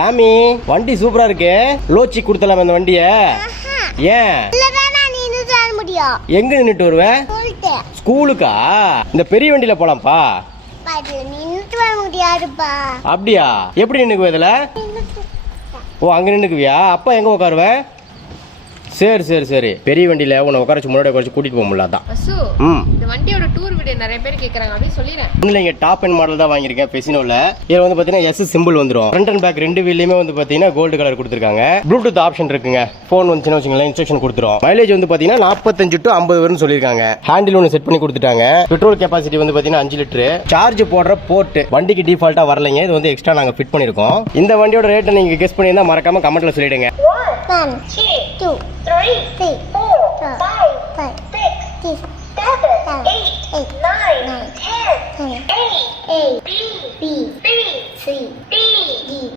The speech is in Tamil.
சாமி வண்டி சூப்பரா இருக்கு. லோச்சி கொடுத்தலாம் அந்த வண்டிய. ஏன் எங்க நின்னுட்டு வருவ? ஸ்கூலுக்கா? இந்த பெரிய வண்டியில போலாம்ப்பா. அப்படியா? எப்படி நின்னுக்குவ இதுல? ஓ அங்க நின்னுக்குவியா? அப்பா எங்க உட்காருவ? சரி சரி சரி, பெரிய வண்டியில உன்னை உட்கார வச்சு முன்னாடி உட்கார கூட்டிட்டு போக முடியல. இந்த வண்டியோட டூர் வீடியோ நிறைய பேர் கேக்குறாங்க, அப்படியே சொல்லிடுறேன். இல்லைங்க, டாப் அண்ட் மாடல் தான் வாங்கியிருக்கேன் பெசினோல. இதுல வந்து பாத்தீங்கன்னா எஸ் சிம்பிள் வந்துரும். ஃப்ரண்ட் அண்ட் பேக் ரெண்டு வீல்லையுமே வந்து பாத்தீங்கன்னா கோல்டு கலர் கொடுத்துருக்காங்க. ப்ளூடூத் ஆப்ஷன் இருக்குங்க. போன் வந்துச்சுன்னு வச்சுங்களேன் இன்ஸ்ட்ரக்ஷன் கொடுத்துரும். மைலேஜ் வந்து பாத்தீங்கன்னா 45 to 50 வரும்னு சொல்லியிருக்காங்க. ஹேண்டில் ஒன்று செட் பண்ணி கொடுத்துட்டாங்க. பெட்ரோல் கெப்பாசிட்டி வந்து பாத்தீங்கன்னா 5 லிட்டர். சார்ஜ் போடுற போர்ட் வண்டிக்கு டிஃபால்ட்டா வரலைங்க, இது வந்து எக்ஸ்ட்ரா நாங்க ஃபிட் பண்ணிருக்கோம். இந்த வண்டியோட ரேட்டை நீங்க கெஸ் பண்ணியிருந்தா மறக்காம கமெண்ட்ல சொல்லிடுங்க. 1 2 3 4 5 6 7